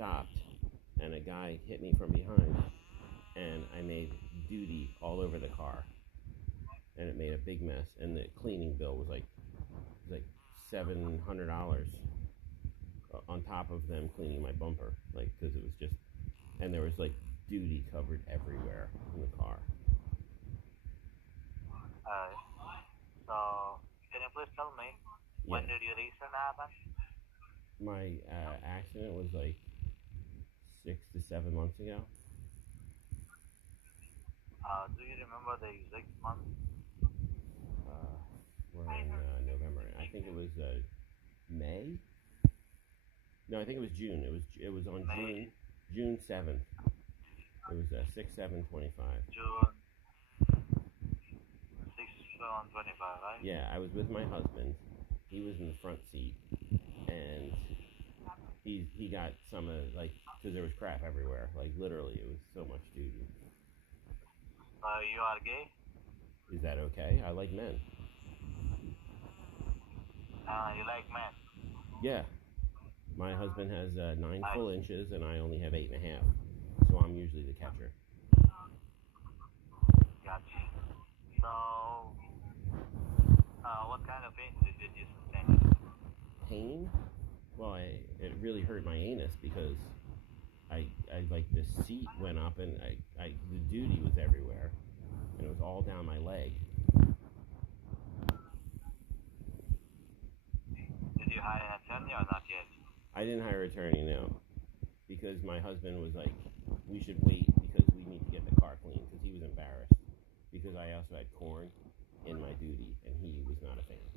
stopped, and a guy hit me from behind, and I made duty all over the car, and it made a big mess. And the cleaning bill was like $700 on top of them cleaning my bumper, like because it was just, and there was like duty covered everywhere in the car. So, can you please tell me when Yeah, did your accident happen? my accident was like 6 to 7 months ago. Do you remember the exact month? Uh, we're in November. I think it was May. No, I think it was June. It was on May, June 7th. It was 6/7/25. June 6/25, right? Yeah, I was with my husband. He was in the front seat, and he got some of like because there was crap everywhere. Like literally, it was so much duty. You are gay? Is that okay? I like men. You like men? Yeah, my husband has 9 full inches, and I only have 8.5. So I'm usually the catcher. Gotcha. So, what kind of pain did you sustain? Pain? Well, it really hurt my anus because I like the seat went up, and the duty was everywhere, and it was all down my leg. Did you hire an attorney or not yet? I didn't hire an attorney, no, because my husband was like, we should wait because we need to get the car clean because he was embarrassed because I also had corn in my duty, and he was not a fan.